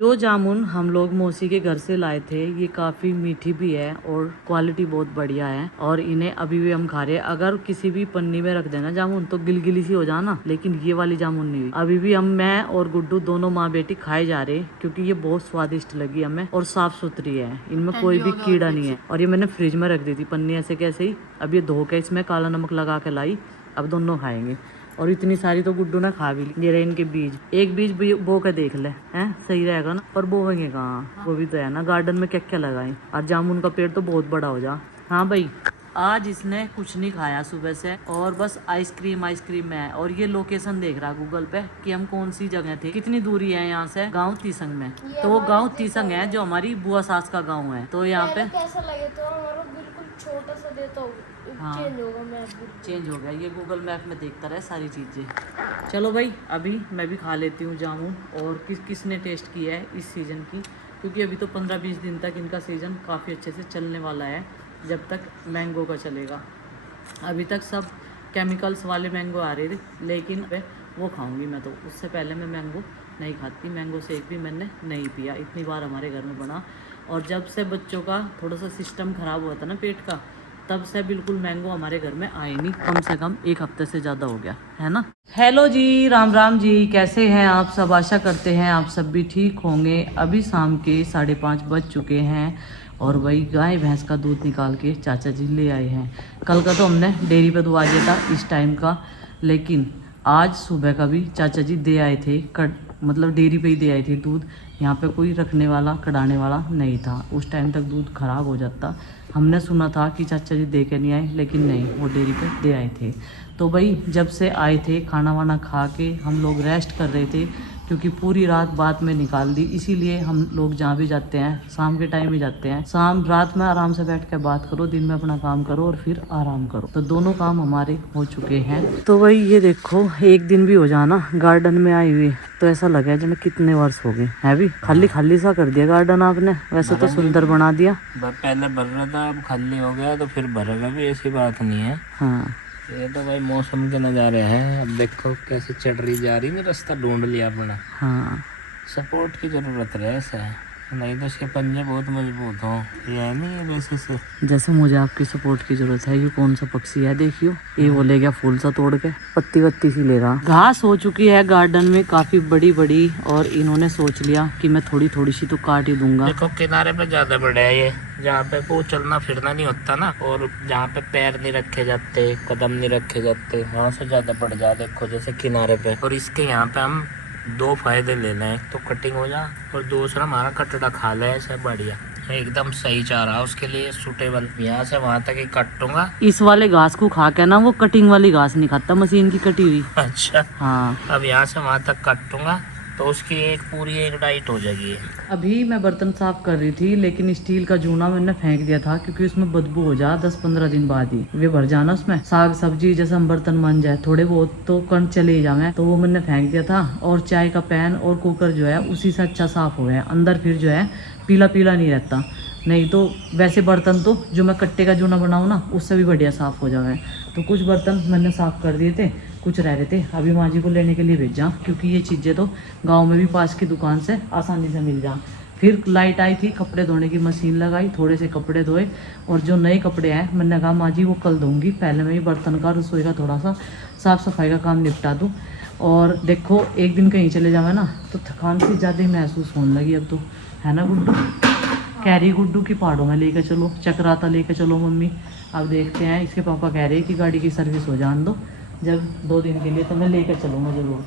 जो जामुन हम लोग मौसी के घर से लाए थे ये काफ़ी मीठी भी है और क्वालिटी बहुत बढ़िया है और इन्हें अभी भी हम खा रहे हैं। अगर किसी भी पन्नी में रख देना जामुन तो गिलगिली सी हो जाना, लेकिन ये वाली जामुन नहीं हुई। अभी भी मैं और गुड्डू दोनों माँ बेटी खाए जा रहे हैं क्योंकि ये बहुत स्वादिष्ट लगी हमें और साफ सुथरी है, इनमें कोई भी कीड़ा नहीं है। और ये मैंने फ्रिज में रख दी थी पन्नी ऐसे कैसे ही। अब ये धो के इसमें काला नमक लगा के लाई, अब दोनों खाएंगे। और इतनी सारी तो गुड्डू ने खा भी ली। ये रहे इनके बीज, एक बीज बो के देख ले, हैं सही रहेगा ना। पर बोवेंगे कहाँ, वो भी तो है ना, गार्डन में क्या क्या लगाए। और जामुन का पेड़ तो बहुत बड़ा हो जा। हाँ भाई, आज इसने कुछ नहीं खाया सुबह से और बस आइसक्रीम में है। और ये लोकेशन देख रहा गूगल पे कि हम कौन सी जगह थे, कितनी दूरी है यहाँ से। गांव तीसंग में, तो वो गांव तीसंग है जो हमारी बुआ सास का गांव है। तो यहाँ पे कैसा लगे तो हमारा बिल्कुल छोटा सा देता हूँ। हाँ, चेंज हो गया। ये गूगल मैप में देखता रहे सारी चीज़ें। चलो भाई, अभी मैं भी खा लेती हूँ जामुन। और किसने टेस्ट किया है इस सीज़न की, क्योंकि अभी तो 15-20 दिन तक इनका सीज़न काफ़ी अच्छे से चलने वाला है, जब तक मैंगो का चलेगा। अभी तक सब केमिकल्स वाले मैंगो आ रहे थे, लेकिन वो खाऊंगी मैं तो। उससे पहले मैं मैंगो नहीं खाती। मैंगो शेक भी मैंने नहीं पिया, इतनी बार हमारे घर में बना। और जब से बच्चों का थोड़ा सा सिस्टम ख़राब हुआ था ना पेट का, तब से बिल्कुल मैंगो हमारे घर में आए नहीं। कम से कम 1 हफ्ते से ज़्यादा हो गया है ना। हेलो जी, राम राम जी, कैसे हैं आप सब। आशा करते हैं आप सब भी ठीक होंगे। अभी शाम के 5:30 बज चुके हैं और वही गाय भैंस का दूध निकाल के चाचा जी ले आए हैं। कल का तो हमने डेयरी पे दुआ दिया था इस टाइम का, लेकिन आज सुबह का भी चाचा जी दे आए थे। मतलब डेयरी पे ही दे आए थे दूध। यहाँ पे कोई रखने वाला कढ़ाने वाला नहीं था। उस टाइम तक दूध खराब हो जाता। हमने सुना था कि चाचा जी दे के नहीं आए, लेकिन नहीं, वो डेयरी पे दे आए थे। तो भाई जब से आए थे खाना वाना खा के हम लोग रेस्ट कर रहे थे, क्योंकि पूरी रात बात में निकाल दी। इसीलिए हम लोग जहाँ भी जाते हैं शाम के टाइम ही जाते हैं। शाम रात में आराम से बैठ के बात करो, दिन में अपना काम करो और फिर आराम करो। तो दोनों काम हमारे हो चुके हैं। तो भाई ये देखो, एक दिन भी हो जाना गार्डन में आई हुई तो ऐसा लगा जैसे कितने वर्ष हो गए है। भी खाली खाली सा कर दिया गार्डन आपने। वैसे तो सुंदर बना दिया। पहले भर रहा था, अब खाली हो गया तो फिर भरेगा भी, ऐसी बात नहीं है। हाँ, ये तो भाई मौसम के नज़ारे हैं। अब देखो कैसे चढ़ रही जा रही ना, रास्ता ढूंढ लिया अपना। हाँ, सपोर्ट की ज़रूरत रहे ऐसा, नहीं तो इसके पंजे बहुत मजबूत हों। ये नहीं है वैसे से। जैसे मुझे आपकी सपोर्ट की जरूरत है। ये कौन सा पक्षी है, देखियो ये वो ले गया फूल सा तोड़ के, पत्ती वत्ती सी ले रहा। घास हो चुकी है गार्डन में काफी बड़ी बड़ी, और इन्होंने सोच लिया कि मैं थोड़ी थोड़ी सी तो काट ही दूंगा। देखो किनारे पे ज़्यादा बड़ा है ये, जहाँ पे को चलना फिरना नहीं होता ना, और जहाँ पे पैर नहीं रखे जाते, कदम नहीं रखे जाते, वहाँ से ज़्यादा बढ़ जा। देखो जैसे किनारे पे। और इसके यहाँ पे हम 2 फायदे लेना है, एक तो कटिंग हो जा और दूसरा हमारा कटड़ा खा ले। ऐसा बढ़िया एकदम सही चाह रहा, उसके लिए सूटेबल। यहाँ से वहाँ तक ही काटूंगा। इस वाले घास को खा के ना वो कटिंग वाली घास नहीं खाता, मशीन की कटी हुई। अच्छा हाँ, अब यहाँ से वहाँ तक काटूंगा तो उसकी एक पूरी एक डाइट हो जाएगी। अभी मैं बर्तन साफ कर रही थी, लेकिन स्टील का जूना मैंने फेंक दिया था क्योंकि उसमें बदबू हो जा 10-15 दिन बाद ही वे भर जाना। उसमें साग सब्जी जैसे हम बर्तन मान जाए थोड़े बहुत तो कण चले जाए, तो वो मैंने फेंक दिया था। और चाय का पैन और कुकर जो है उसी से अच्छा साफ हो गया। अंदर फिर जो है पीला पीला नहीं रहता। नहीं तो वैसे बर्तन तो जो मैं कट्टे का जूना बनाऊँ ना, उससे भी बढ़िया साफ हो जाए। तो कुछ बर्तन मैंने साफ कर दिए थे, कुछ रह रहे थे। अभी माँ जी को लेने के लिए भेजा, क्योंकि ये चीज़ें तो गांव में भी पास की दुकान से आसानी से मिल जा। फिर लाइट आई थी, कपड़े धोने की मशीन लगाई, थोड़े से कपड़े धोए। और जो नए कपड़े हैं मैंने कहा माँ जी वो कल धोऊंगी, पहले मैं ही बर्तन का रसोई का थोड़ा सा साफ़ सफाई का काम निपटा दूँ। और देखो एक दिन कहीं चले जावे ना तो थकान से ज़्यादा ही महसूस होने लगी अब तो, है ना गुड्डू। कह रही गुड्डू की पहाड़ों में लेके चलो, चक्राता लेके चलो मम्मी। अब देखते हैं, इसके पापा कह रहे हैं कि गाड़ी की सर्विस हो जान दो, जब 2 दिन के लिए तो मैं लेकर चलूंगा जरूर।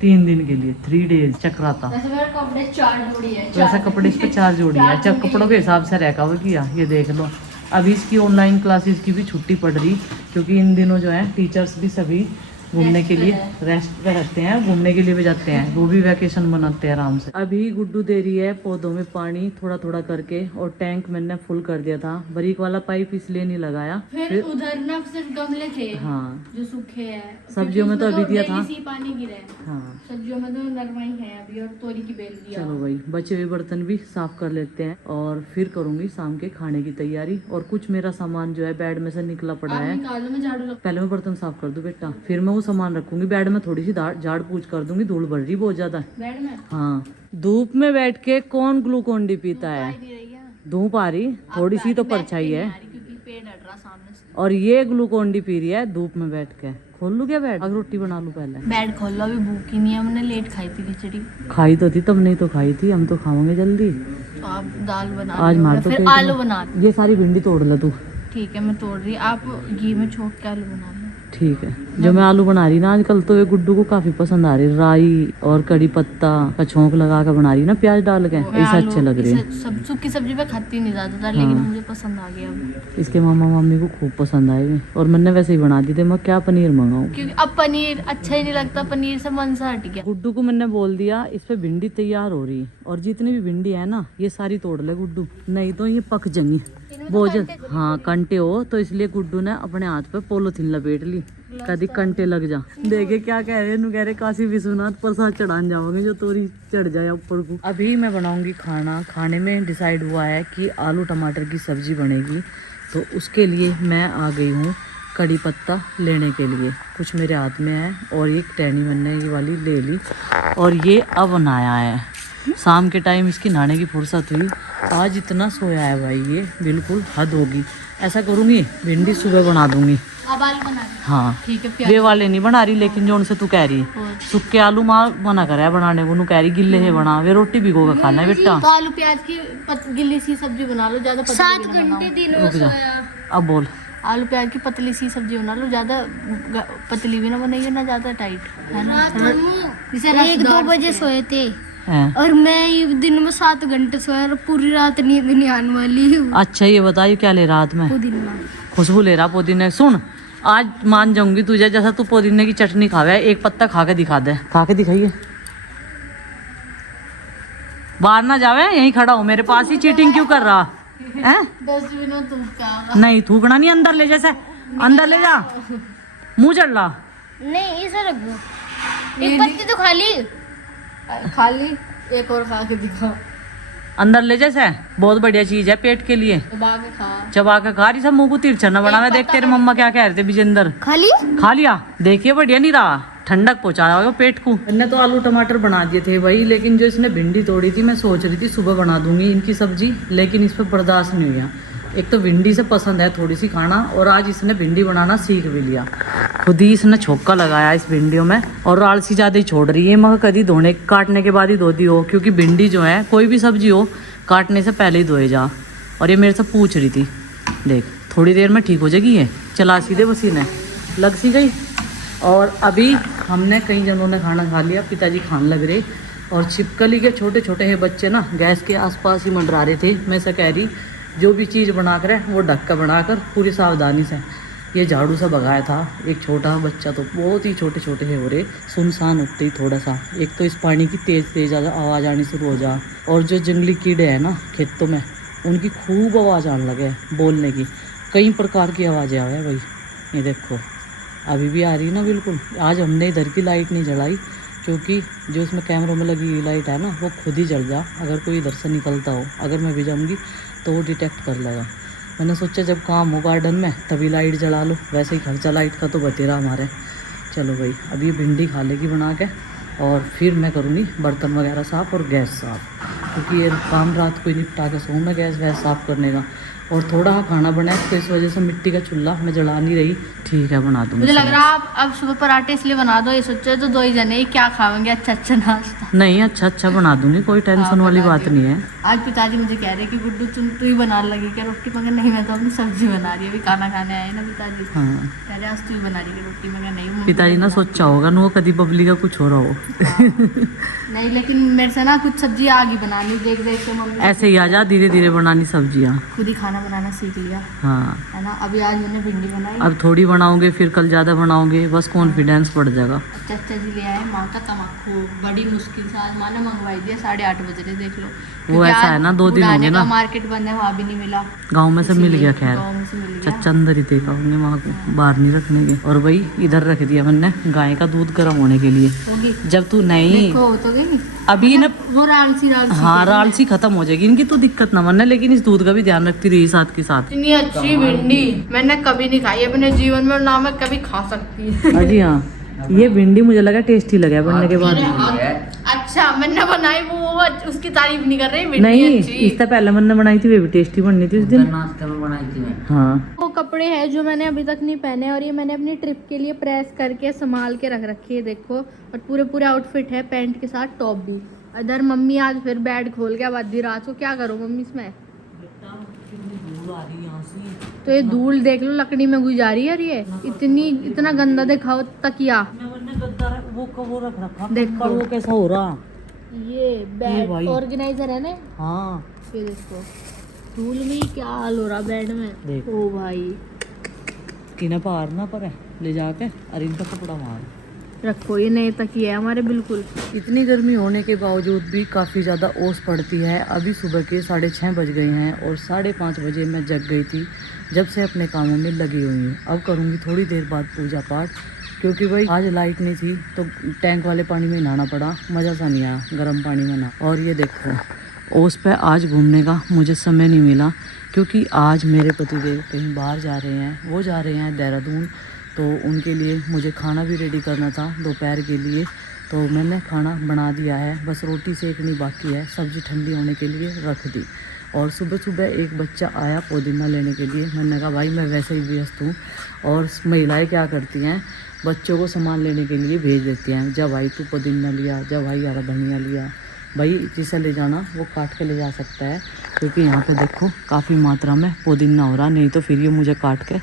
3 दिन के लिए, 3 डेज चक्राता। कपड़े 4 जोड़ी है। वैसे कपड़े इस पे 4 जोड़ी है। जब कपड़ों के हिसाब से रह कवर किया, ये देख लो। अभी इसकी ऑनलाइन क्लासेस की भी छुट्टी पड़ रही, क्योंकि इन दिनों जो है टीचर्स भी सभी घूमने के लिए रेस्ट पे रहते हैं, घूमने के लिए भी जाते हैं, वो भी वैकेशन मनाते हैं आराम से। अभी गुड्डू दे रही है पौधों में पानी थोड़ा थोड़ा करके, और टैंक मैंने फुल कर दिया था। बरीक वाला पाइप इसलिए नहीं लगाया। फिर उधर ना सिर्फ गमले थे, हाँ, जो सूखे हैं। सब्जियों में तो अभी दिया था। पानी गिरा है। हाँ, सब्जियों में तो नरमाई है अभी, और तोरी की बेल दिया। चलो भाई, बचे हुए बर्तन भी साफ कर लेते हैं और फिर करूंगी शाम के खाने की तैयारी। और कुछ मेरा सामान जो है बेड में से निकला पड़ा है, निकालो, मैं झाड़ू पहले मैं बर्तन साफ कर दूं बेटा, फिर मैं वो सामान रखूंगी। बेड में थोड़ी सी झाड़ पूछ कर दूंगी, धूल भर रही बहुत ज्यादा। बेड में हाँ, धूप में बैठ के कौन ग्लूकोन डी पीता है? नहीं रही है। धूप आ रही, थोड़ी सी तो परछाई है। क्योंकि पेड़ हट रहा सामने से। और ये ग्लूकोन डी पी रही है धूप में बैठ के। खोल लू क्या बेड? अब रोटी बना लू पहले। बेड खोल लो, अभी भूख ही नहीं है, हमने लेट खाई थी खिचड़ी। खाई तो थी, तब नहीं तो खाई थी, हम तो खाओगे जल्दी। तो आप दाल बना आज लो, मार या तो फिर पेट आलू में। बना लो। ये सारी भिंडी तोड़ ले तू। ठीक है, मैं तोड़ रही, आप घी में छोड़ के आलू बना लो। ठीक है। जो मैं आलू बना रही ना आजकल, तो ये गुड्डू को काफी पसंद आ रही। राई और कड़ी पत्ता का छोंक लगा कर बना रही ना, प्याज डाल के, मैं ऐसे आलू- अच्छे लग रहे हैं। इसे सूखी सब्जी पे खाती नहीं ज्यादातर, लेकिन हाँ। मुझे पसंद आ गया अब। इसके मामा मम्मी को खूब पसंद आएंगे। और मैंने वैसे ही बना दी थे। मैं क्या पनीर मंगाऊं? क्योंकि अब पनीर अच्छा ही नहीं लगता, पनीर से मन सा हट गया। गुड्डू को मैंने बोल दिया इस पे भिंडी तैयार हो रही, और जितनी भी भिंडी है ना ये सारी तोड़ ले गुड्डू, नहीं तो ये पक जाएंगी बहुत जल्द। हाँ, कंटे हो, तो इसलिए गुड्डू ने अपने हाथ पे पॉलीथीन लपेट ली, कभी कंटे लग जा। देखे क्या कह रहे हैं, कह रहे काशी विश्वनाथ प्रसाद चढ़ान जाओगे जो तोरी चढ़ जाए ऊपर को। अभी मैं बनाऊंगी खाना। खाने में डिसाइड हुआ है कि आलू टमाटर की सब्जी बनेगी, तो उसके लिए मैं आ गई हूँ कड़ी पत्ता लेने के लिए। कुछ मेरे हाथ में है और एक टहनी मैंने ये वाली ले ली, और ये अब बनाया है। शाम के टाइम इसकी नहाने की फुर्सत हुई। आज इतना सोया है भाई, ये बिल्कुल हद होगी। ऐसा करूँगी, भिंडी सुबह बना दूंगी। अब आलू बना लो। हाँ, ठीक है, वे वाले नहीं बना रही, लेकिन जो उनसे तू कह रही और? सुक्के आलू माँ मना कर रहा है बनाने को। कह रही गिल्ले है बना, वे रोटी भिगो के खाना है बेटा। तो आलू प्याज की गिल्ली सी सब्जी बना लो, ज्यादा 7 घंटे दिन रुक जा, अब बोल। आलू प्याज की पतली सी सब्जी बना लो, ज्यादा पतली भी ना बनाइए ना ज्यादा टाइट, है ना। जैसे 1-2 बजे सोए थे हैं? और मैं ये दिन में 7 घंटे सोया और पूरी रात नींद नहीं आने वाली हूँ। अच्छा ये बताइए क्या ले रात में? पुदीना। खुशबू ले रहा पुदीने। सुन, आज मान जाऊंगी तुझे, जैसा तू पुदीने की चटनी खावे, एक पत्ता खा के दिखा दे। खा के दिखाइए, बाहर ना जावे, यहीं खड़ा हो मेरे पास ही। चीटिंग क्यों कर रहा है? डस्टबिन में थूका। नहीं थूकना नहीं, अंदर ले, जैसे अंदर ले जा, मुंह चढ़ रहा। नहीं इसे रख दो, एक पत्ती तो खाली एक और खा के दिखा। अंदर ले, जैसे बहुत बढ़िया चीज है पेट के लिए। दबा के खा। चबा के खा रही, सब मुंह को तिरछा न बनावे। देख तेरे मम्मा क्या कह रहे थे विजेंद्र, खाली खा लिया। देखिए बढ़िया नहीं रहा, ठंडक पहुंचा रहा होगा पेट को। मैंने तो आलू टमाटर बना दिए थे भाई, लेकिन जो इसने भिंडी तोड़ी थी, मैं सोच रही थी सुबह बना दूंगी इनकी सब्जी, लेकिन इस पर बर्दाश्त नहीं हुआ। एक तो भिंडी से पसंद है थोड़ी सी खाना, और आज इसने भिंडी बनाना सीख भी लिया। खुद ही इसने छोक्का लगाया इस भिंडियों में, और आलसी ज्यादा ही छोड़ रही है। मगर कभी धोने काटने के बाद ही धो दी हो, क्योंकि भिंडी जो है कोई भी सब्जी हो काटने से पहले ही धोए जा। और ये मेरे से पूछ रही थी, देख थोड़ी देर में ठीक हो जाएगी, ये चला सीधे पसीने लग सी गई। और अभी हमने कई जनों ने खाना खा लिया, पिताजी खाने लग रहे, और छिपकली के छोटे छोटे है बच्चे ना गैस के आसपास ही मंडरा रहे थे। मैं से कह रही जो भी चीज़ बनाकर है वो ढक कर बनाकर पूरी सावधानी से। ये झाड़ू से भगाया था एक छोटा बच्चा, तो बहुत ही छोटे छोटे है हो रहे। सुनसान उठते ही थोड़ा सा, एक तो इस पानी की तेज़ तेज़ आवाज़ आनी शुरू हो जा, और जो जंगली कीड़े हैं ना खेतों में, उनकी खूब आवाज़ आने लगे बोलने की। कई प्रकार की आवाज़ें आ है भाई, ये देखो अभी भी आ रही है ना बिल्कुल। आज हमने इधर की लाइट नहीं जलाई, क्योंकि जो इसमें कैमरों में लगी लाइट है ना वो खुद ही जल जा, अगर कोई इधर से निकलता हो, अगर मैं भी जाऊँगी तो वो डिटेक्ट कर लेगा। मैंने सोचा जब काम हो गार्डन में तभी लाइट जला लो, वैसे ही खर्चा लाइट का तो बतेरा हमारे। चलो भाई, अब ये भिंडी खा लेगी बना के, और फिर मैं करूँगी बर्तन वगैरह साफ़ और गैस साफ़, क्योंकि ये काम रात को ही निपटा के सोऊँ मैं गैस वैस साफ़ करने का। और थोड़ा खाना बनाए तो इस वजह से मिट्टी का चूल्हा मैं जला नहीं रही। ठीक है बना दूँगी। मुझे लग रहा है आप अब सुबह पराठे इसलिए बना दो, ये सोचे तो 2 ही जने क्या खाएंगे अच्छा अच्छा नाश्ता। नहीं अच्छा बना दूंगी, कोई टेंशन वाली बात नहीं है। आज पिताजी मुझे कह रहे कि गुड्डू तू ही बना लगी क्या रोटी? मगर नहीं, मैं तो अपनी सब्जी बना रही है, अभी खाना खाने आए ना पिताजी। हाँ, कह रहे आज तू ही बना रही है रोटी? मगर नहीं, मम्मी पिताजी ना सोचा होगा ना वो कभी बबली का कुछ हो रहा हो। नहीं, लेकिन मेरे से ना कुछ सब्जी आ गई बनानी, देख देख के मम्मी ऐसे ही आ जा, धीरे धीरे बनानी सब्जियाँ। खुद ही खाना बनाना सीख लिया हाँ, है ना। अभी आज मैंने भिंडी बनाई, अब थोड़ी बनाओगे फिर कल ज़्यादा बनाओगे, बस कॉन्फिडेंस बढ़ जाएगा। चाचा जी ले आए माँ का तमाकू, बड़ी मुश्किल से आज माँ ने मंगवाई दिया। 8:30 बज रहे, देख लो। वो ऐसा है ना, 2 दिन हो गए ना, मार्केट बंद है, वहाँ भी नहीं मिला, गांव में से मिल गया। खैर गाँव में से मिल गया। चच्चा अंदर ही देखा होंगे माँ को, बाहर नहीं रखने के। और भाई इधर रख दिया मैंने गाय का दूध गर्म होने के लिए। होगी जब तू नहीं देखो हो तो गई अभी ना, वो रालसी हाँ रालसी खत्म हो जाएगी इनकी, तो दिक्कत ना बनना, लेकिन इस दूध का भी ध्यान रखती रही साथ के साथ। इतनी अच्छी भिंडी मैंने कभी नहीं खाई अपने जीवन में, ना मैं कभी खा सकती। अजी हाँ, ये भिंडी मुझे लगा टेस्टी लगा बनने के बाद। अच्छा मैंने बनाई वो उसकी तारीफ नहीं कर रही, भिंडी नहीं, अच्छी। इससे पहले मैंने बनाई थी, वे भी टेस्टी बननी थी उस दिन। नाश्ते में बनाई थी मैं। हाँ, वो कपड़े हैं जो मैंने अभी तक नहीं पहने और ये मैंने अपनी ट्रिप के लिए प्रेस करके संभाल के रख रखी है, देखो। और पूरे आउटफिट है, पैंट के साथ टॉप भी। इधर मम्मी आज फिर बेड खोल के अब आधी रात को क्या करो मम्मी इसमें? तो ये धूल देख लो लकड़ी में गुजारी है ये, इतना गंदा दिखाओ तकिया। वो रख रखा देखो। वो कैसा हो रहा। ये बेड भाई। ऑर्गेनाइजर है ना, हाँ, ये देखो धूल में क्या हाल हो रहा बेड में। देख। ओ भाई किना पार ना पर है ले जाके, अरे इनका कपड़ा मार रखो, ये नए तकिए है हमारे बिल्कुल। इतनी गर्मी होने के बावजूद भी काफ़ी ज़्यादा ओस पड़ती है। अभी सुबह के 6:30 बज गए हैं और 5:30 बजे मैं जग गई थी, जब से अपने कामों में लगी हुई हूँ। अब करूँगी थोड़ी देर बाद पूजा पाठ, क्योंकि भाई आज लाइट नहीं थी तो टैंक वाले पानी में नहाना पड़ा, मज़ा सा नहीं आया गर्म पानी में नहा। और ये देखो ओस पे आज घूमने का मुझे समय नहीं मिला, क्योंकि आज मेरे पतिदेव कहीं बाहर जा रहे हैं, वो जा रहे हैं देहरादून। तो उनके लिए मुझे खाना भी रेडी करना था दोपहर के लिए, तो मैंने खाना बना दिया है, बस रोटी सेकनी बाकी है, सब्ज़ी ठंडी होने के लिए रख दी। और सुबह सुबह एक बच्चा आया पुदीना लेने के लिए, मैंने कहा भाई मैं वैसे ही व्यस्त हूँ। और महिलाएं क्या करती हैं, बच्चों को सामान लेने के लिए भेज देती हैं, जब भाई तू पुदीना लिया, जब भाई हरा धनिया लिया। भाई जिसे ले जाना वो काट के ले जा सकता है, क्योंकि यहाँ पे देखो काफ़ी मात्रा में पुदीना हो रहा, नहीं तो फिर ये मुझे काट के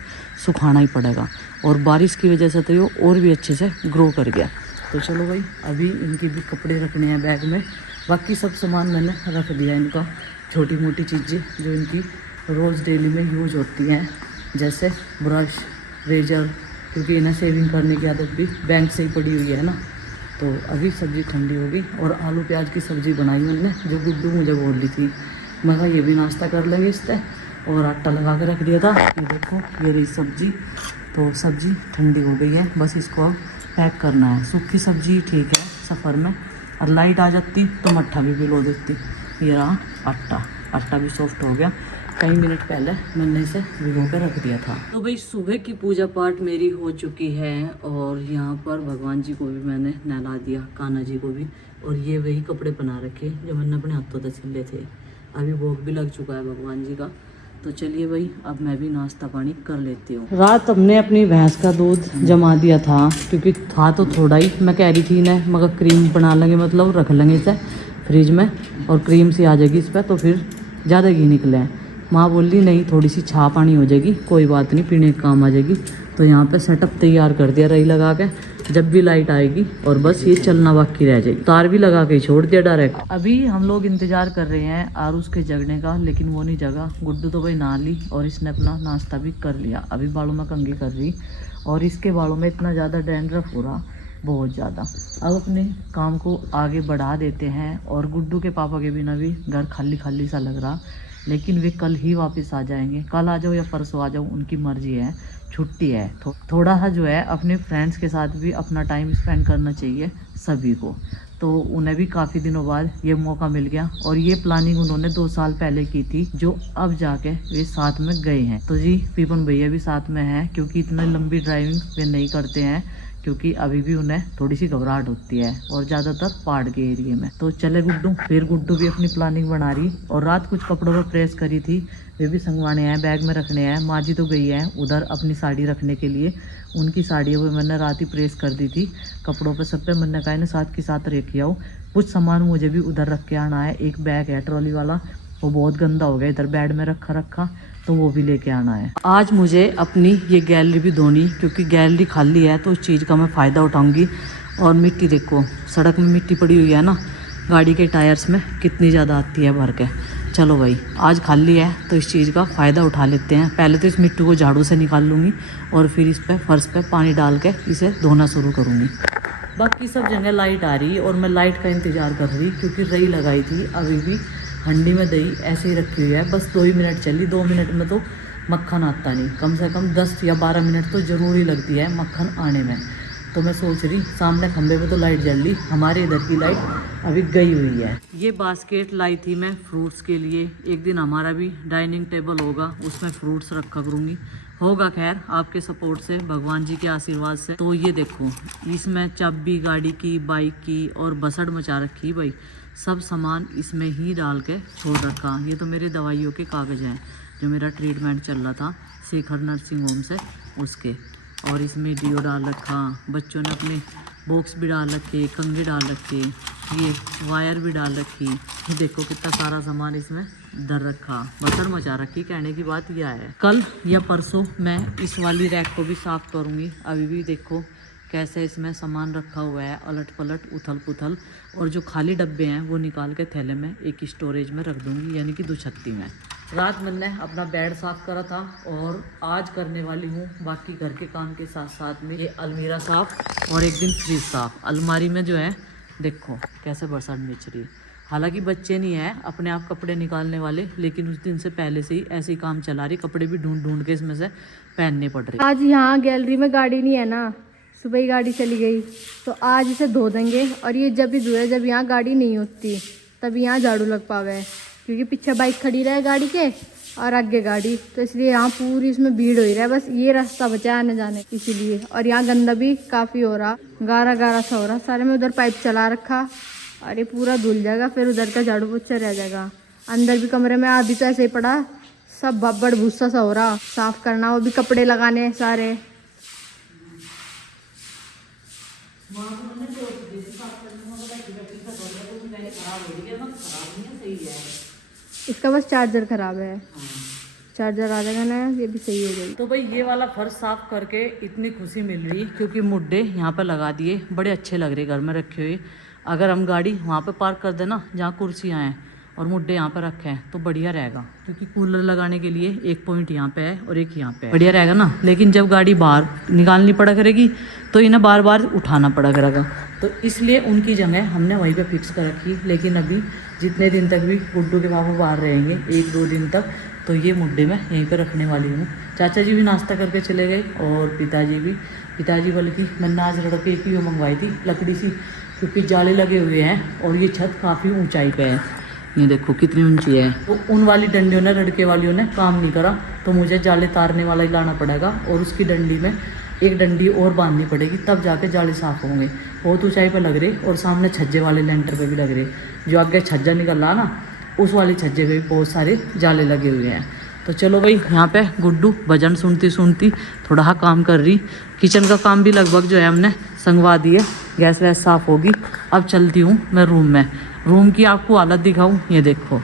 सुखाना ही पड़ेगा। और बारिश की वजह से तो ये और भी अच्छे से ग्रो कर गया। तो चलो भाई अभी इनके भी कपड़े रखने हैं बैग में, बाकी सब सामान मैंने रख दिया इनका, छोटी मोटी चीज़ें जो इनकी रोज़ डेली में यूज होती हैं, जैसे ब्रश, रेजर, क्योंकि इन्हें शेविंग करने की आदत भी बैंक से ही पड़ी हुई है ना। तो अभी सब्ज़ी ठंडी हो गई और आलू प्याज की सब्ज़ी बनाई मैंने, जो गुड्डू मुझे बोल रही थी। मैं कहा ये भी नाश्ता कर लेंगे इससे, और आटा लगा के रख दिया था। ये देखो ये रही सब्ज़ी, तो सब्ज़ी ठंडी हो गई है, बस इसको अब पैक करना है। सूखी सब्ज़ी ठीक है सफ़र में, और लाइट आ जाती तो मट्ठा भी भिगो देती। ये रहा आटा भी सॉफ्ट हो गया, कई मिनट पहले मैंने इसे भिगो कर रख दिया था। तो भाई सुबह की पूजा पाठ मेरी हो चुकी है, और यहाँ पर भगवान जी को भी मैंने नहला दिया, कान्हा जी को भी। और ये वही कपड़े बना रखे जो मैंने अपने हाथों से सिले थे। अभी भोग भी लग चुका है भगवान जी का। तो चलिए भाई अब मैं भी नाश्ता पानी कर लेती हूँ। रात हमने अपनी भैंस का दूध जमा दिया था, क्योंकि था तो थोड़ा ही। मैं कह रही थी ना मगर क्रीम बना लेंगे, मतलब रख लेंगे इसे फ्रिज में, और क्रीम सी आ जाएगी इस पर, तो फिर ज़्यादा घी निकले। माँ बोल रही नहीं थोड़ी सी छा पानी हो जाएगी, कोई बात नहीं, पीने का काम आ जाएगी। तो यहाँ पे सेटअप तैयार कर दिया रही लगा के, जब भी लाइट आएगी, और बस ये चलना बाकी रह जाएगी। तार भी लगा के छोड़ दिया डायरेक्ट। अभी हम लोग इंतजार कर रहे हैं आरुष के जगने का, लेकिन वो नहीं जगा। गुड्डू तो भाई नहा ली और इसने अपना नाश्ता भी कर लिया। अभी बालों में कंघी कर रही, और इसके बालों में इतना ज़्यादा डैंड्रफ हो रहा, बहुत ज़्यादा। अब अपने काम को आगे बढ़ा देते हैं, और गुड्डू के पापा के बिना भी घर खाली खाली सा लग रहा, लेकिन वे कल ही वापस आ जाएंगे। कल आ जाओ या परसों आ जाओ, उनकी मर्जी है, छुट्टी है। थोड़ा सा जो है अपने फ्रेंड्स के साथ भी अपना टाइम स्पेंड करना चाहिए सभी को। तो उन्हें भी काफ़ी दिनों बाद ये मौका मिल गया, और ये प्लानिंग उन्होंने 2 साल पहले की थी, जो अब जाके वे साथ में गए हैं। तो जी पीपन भैया भी साथ में हैं, क्योंकि इतनी लंबी ड्राइविंग वे नहीं करते हैं, क्योंकि अभी भी उन्हें थोड़ी सी घबराहट होती है, और ज़्यादातर पहाड़ के एरिया में। तो चले गुड्डू, फिर गुड्डू भी अपनी प्लानिंग बना रही। और रात कुछ कपड़ों पर प्रेस करी थी, वे भी संगवाने हैं, बैग में रखने हैं। माँ जी तो गई है उधर अपनी साड़ी रखने के लिए, उनकी साड़ी वो मैंने रात ही प्रेस कर दी थी कपड़ों पे सब पे। मैंने कहा ना साथ के साथ रखी आओ, कुछ सामान मुझे भी उधर रख के आना है। एक बैग है ट्रॉली वाला, वो बहुत गंदा हो गया, इधर बेड में रखा, तो वो भी लेके आना है। आज मुझे अपनी ये गैलरी भी धोनी, क्योंकि गैलरी खाली है, तो उस चीज़ का मैं फ़ायदा उठाऊंगी। और मिट्टी देखो, सड़क में मिट्टी पड़ी हुई है ना, गाड़ी के टायर्स में कितनी ज़्यादा आती है भर के। चलो भाई आज खाली है तो इस चीज़ का फ़ायदा उठा लेते हैं। पहले तो इस मिट्टी को झाड़ू से निकाल लूँगी, और फिर इस पर फर्श पे पानी डाल के इसे धोना शुरू करूँगी। बाकी सब जगह लाइट आ रही, और मैं लाइट का इंतज़ार कर रही, क्योंकि रही लगाई थी। अभी भी हंडी में दही ऐसे ही रखी हुई है, बस 2 ही मिनट चली। 2 मिनट में तो मक्खन आता नहीं, कम से कम 10 या 12 मिनट तो ज़रूरी लगती है मक्खन आने में। तो मैं सोच रही, सामने खंबे पे तो लाइट जल रही, हमारे इधर की लाइट अभी गई हुई है। ये बास्केट लाई थी मैं फ्रूट्स के लिए। एक दिन हमारा भी डाइनिंग टेबल होगा, उसमें फ्रूट्स रखा करूँगी। होगा खैर आपके सपोर्ट से, भगवान जी के आशीर्वाद से। तो ये देखो इसमें चाबी गाड़ी की, बाइक की और बसड़ मचा रखी भाई। सब सामान इसमें ही डाल के छोड़ रखा। ये तो मेरे दवाइयों के कागज़ हैं जो मेरा ट्रीटमेंट चल रहा था शेखर नर्सिंग होम से उसके। और इसमें डीओ डाल रखा, बच्चों ने अपने बॉक्स भी डाल रखे, कंघे डाल रखे, ये वायर भी डाल रखी। ये देखो कितना सारा सामान इसमें धर रखा, बसड़ मचा रखी। कहने की बात यह है कल या परसों मैं इस वाली रैक को भी साफ़ करूँगी। अभी भी देखो कैसे इसमें सामान रखा हुआ है, अलट पलट उथल पुथल। और जो खाली डब्बे हैं वो निकाल के थैले में एक स्टोरेज में रख दूँगी, यानी कि दुछत्ती में। रात मैंने अपना बेड साफ़ करा था और आज करने वाली हूँ बाकी घर के काम के साथ साथ में ये अलमीरा साफ़ और एक दिन फ्रिज साफ़। अलमारी में जो है देखो कैसे बरसात बिछ रही है। हालांकि बच्चे नहीं है अपने आप कपड़े निकालने वाले, लेकिन उस दिन से पहले से ही ऐसे ही काम चला रही, कपड़े भी ढूंढ ढूंढ के इसमें से पहनने पड़ रहे। आज यहाँ गैलरी में गाड़ी नहीं है ना, सुबह ही गाड़ी चली गई, तो आज इसे धो देंगे। और ये जब भी धोए जब यहाँ गाड़ी नहीं होती तब यहाँ झाड़ू लग पावे, क्योंकि पीछे बाइक खड़ी रहे गाड़ी के और आगे गाड़ी, तो इसलिए यहाँ पूरी इसमें भीड़ हो ही रहा है। बस ये रास्ता बचा आने जाने इसीलिए। और यहाँ गंदा भी काफ़ी हो रहा, गारा गारा सा हो रहा सारे में। उधर पाइप चला रखा और ये पूरा धुल जाएगा, फिर उधर का झाड़ू पोछा रह जाएगा। अंदर भी कमरे में आधी तो ऐसे ही पड़ा, सब बब्बड़ भूसा सा हो रहा, साफ करना, वो भी कपड़े लगाने सारे। इसका बस चार्जर खराब है, चार्जर आ जाएगा ना, ये भी सही हो गई। तो भाई ये वाला फर्श साफ करके इतनी खुशी मिल रही, क्योंकि मुड्डे यहाँ पे लगा दिए, बड़े अच्छे लग रहे घर में रखे हुए। अगर हम गाड़ी वहाँ पे पार्क कर देना जहाँ कुर्सियाँ हैं और मुड्डे यहाँ पे रखे हैं तो बढ़िया रहेगा, क्योंकि कूलर लगाने के लिए एक पॉइंट यहाँ पे है और एक यहाँ पे है, बढ़िया रहेगा ना। लेकिन जब गाड़ी बाहर निकालनी पड़ा करेगी तो इन्हें बार बार उठाना पड़ा करेगा, तो इसलिए उनकी जगह हमने वहीं पे फिक्स कर रखी। लेकिन अभी जितने दिन तक भी गुड्डू के पापा बाहर रहेंगे, 1-2 दिन तक, तो ये मुड्डे में यहीं पे रखने वाली हूँ। चाचा जी भी नाश्ता करके चले गए और पिताजी बल्कि मैंने आज लड़के की वो मंगवाई थी लकड़ी सी, क्योंकि जाले लगे हुए हैं और ये छत काफ़ी ऊंचाई पे है। ये देखो कितनी ऊंची है। तो उन वाली डंडियों ने, लड़के वालियों ने काम नहीं करा, तो मुझे जाले तारने वाला ही लाना पड़ेगा और उसकी डंडी में एक डंडी और बांधनी पड़ेगी, तब जाके जाले साफ़ होंगे। बहुत ऊंचाई पे लग रहे और सामने छज्जे वाले लेंटर पे भी लग रहे। जो आगे छज्जा निकल रहा ना, उस वाली छज्जे पे भी बहुत सारे जाले लगे हुए हैं। तो चलो भाई, यहाँ पे गुड्डू भजन सुनती थोड़ा हाँ काम कर रही। किचन का काम भी लगभग जो है हमने संगवा दिए, गैस वैस साफ़ होगी। अब चलती हूँ मैं रूम में। रूम की आपको हालत दिखाऊँ, ये देखो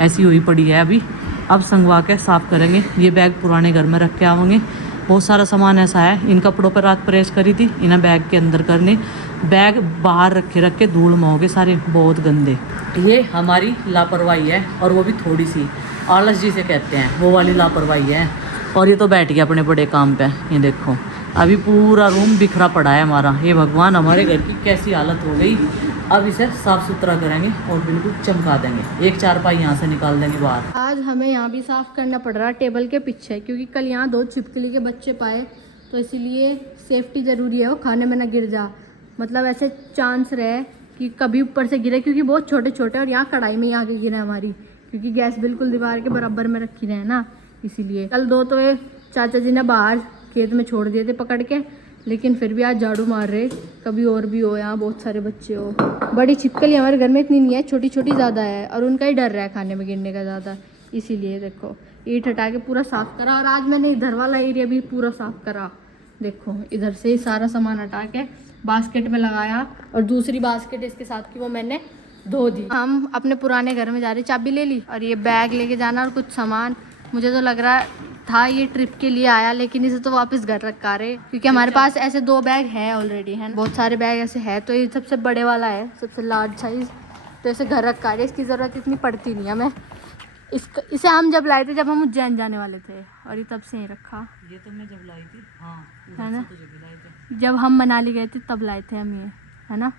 ऐसी हुई पड़ी है अभी। अब संगवा के साफ़ करेंगे। ये बैग पुराने घर में रख के आवेंगे। बहुत सारा सामान ऐसा है, इन कपड़ों पर रात प्रेस करी थी, इन्हें बैग के अंदर करने। बैग बाहर रख के धूल में हो गए सारे, बहुत गंदे। ये हमारी लापरवाही है, और वो भी थोड़ी सी, आलस जिसे कहते हैं, वो वाली लापरवाही है। और ये तो बैठ गया अपने बड़े काम पे। ये देखो अभी पूरा रूम बिखरा पड़ा है हमारा। ये भगवान, हमारे घर की कैसी हालत हो गई। अब इसे साफ़ सुथरा करेंगे और बिल्कुल चमका देंगे। एक चारपाई यहाँ से निकाल देंगे बाहर। आज हमें यहाँ भी साफ़ करना पड़ रहा है टेबल के पीछे, क्योंकि कल यहाँ 2 छिपकली के बच्चे पाए, तो इसीलिए सेफ्टी ज़रूरी है, वो खाने में ना गिर जा। मतलब ऐसे चांस रहे कि कभी ऊपर से गिरे, क्योंकि बहुत छोटे छोटे, और यहाँ कढ़ाई में ही आके गिरे हमारी, क्योंकि गैस बिल्कुल दीवार के बराबर में रखी रहे ना, इसीलिए। कल 2 तो ये चाचा जी ने बाहर खेत में छोड़ दिए थे पकड़ के, लेकिन फिर भी आज झाड़ू मार रहे। कभी और भी हो, यहाँ बहुत सारे बच्चे हो। बड़ी छिपकली हमारे घर में इतनी नहीं है, छोटी छोटी ज़्यादा है, और उनका ही डर रहा है खाने में गिरने का ज़्यादा, इसीलिए। देखो ईंट हटा के पूरा साफ़ करा, और आज मैंने इधर वाला एरिया भी पूरा साफ़ करा। देखो इधर से ही सारा सामान हटा के बास्केट में लगाया, और दूसरी बास्केट इसके साथ की वो मैंने धो दी। हम अपने पुराने घर में जा रहे, चाबी ले ली, और ये बैग लेके जाना और कुछ सामान। मुझे तो लग रहा था ये ट्रिप के लिए आया, लेकिन इसे तो वापस घर रखा रहे, क्योंकि हमारे पास ऐसे 2 बैग हैं ऑलरेडी, है बहुत सारे बैग ऐसे है। तो ये सबसे बड़े वाला है, सबसे लार्ज साइज़, तो इसे घर रखा रहे। इसकी ज़रूरत इतनी पड़ती नहीं है हमें। इसे हम जब लाए थे, जब हम उज्जैन जाने वाले थे, और ये तब से ही रखा। ये तो मैं जब लाई थी, हाँ, है ना, तो जब लाए थे, जब हम मनाली गए थे तब लाए थे हम ये, है ना।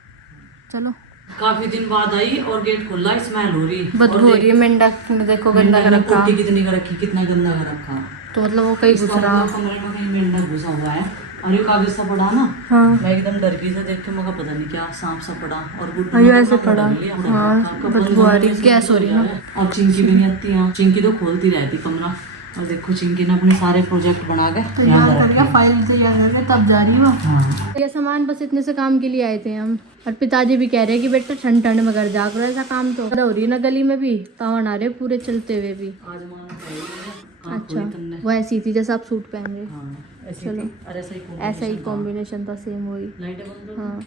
चलो, काफी दिन बाद आई और गेट खुला, स्मेल हो रही, बदबू हो रही है। मेंढक देखो गंदा कर रखा, कितनी कर रखी, कितना गंदा कर रखा। तो मतलब वो कहीं घुस रहा, कमरे में कहीं मेंढक घुसा हुआ है। और ये कागज सा पड़ा ना, हाँ, मैं एकदम डर गई से देख के, मगर पता नहीं क्या सांप सा पड़ा, और गुड्डू अयो ऐसे पड़ा, हाँ, बदबू आ रही, गैस हो रही है। और चिंकी भी नहीं आती है, चिंकी तो खोलती रहती कमरा, और देखो चिंकी ने अपने सारे प्रोजेक्ट बना के यहाँ पर रखे। फाइल तैयार करके तब जा रही हूँ। हाँ ये सामान बस इतने से काम के लिए आए थे हम। और पिताजी भी कह रहे हैं कि बेटा ठंड ठंड में घर जा करो, ऐसा काम तो हो रही है ना गली में भी, तावन आ रहे पूरे चलते हुए भी। आज मानो चाहिए। अच्छा वो ऐसी थी जैसे आप सूट पहन रहे। हाँ ऐसी चलो। थी। और ऐसा ही ऐसा ही कॉम्बिनेशन था सेम वही। लाइटें बंद करो। हाँ